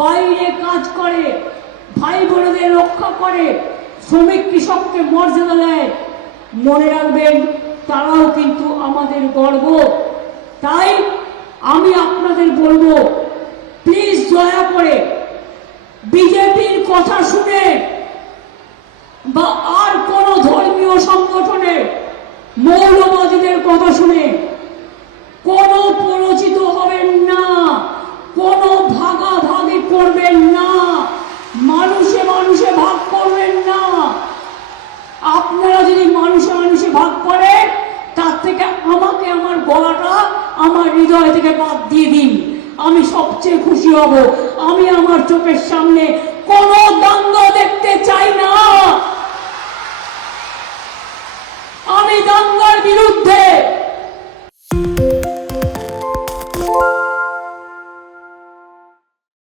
বাইরে কাজ করে, ভাই বোনদের রক্ষা করে, শ্রমিক কৃষককে মর্যাদা দেয়, মনে রাখবেন তারাও কিন্তু আমাদের গর্ব। তাই আমি আপনাদের বলবো, প্লিজ দয়া করে বিজেপির কথা শুনে বা আর কোন ধর্মীয় সংগঠনের মৌলবাদীদের কথা শুনে কোনো প্ররোচিত হবেন না, কোনো ভাগাভাগি করবেন না, মানুষে মানুষে ভাগ করবেন না। আপনারা যদি মানুষে মানুষে ভাগ করেন, তার থেকে আমাকে আমার গলাটা আমার হৃদয় থেকে বাদ দিয়ে দিন, আমি সবচেয়ে খুশি হব। আমি আমার চোখের সামনে কোনো দাঙ্গা দেখতে চাই না। আমি দাঙ্গার বিরুদ্ধে।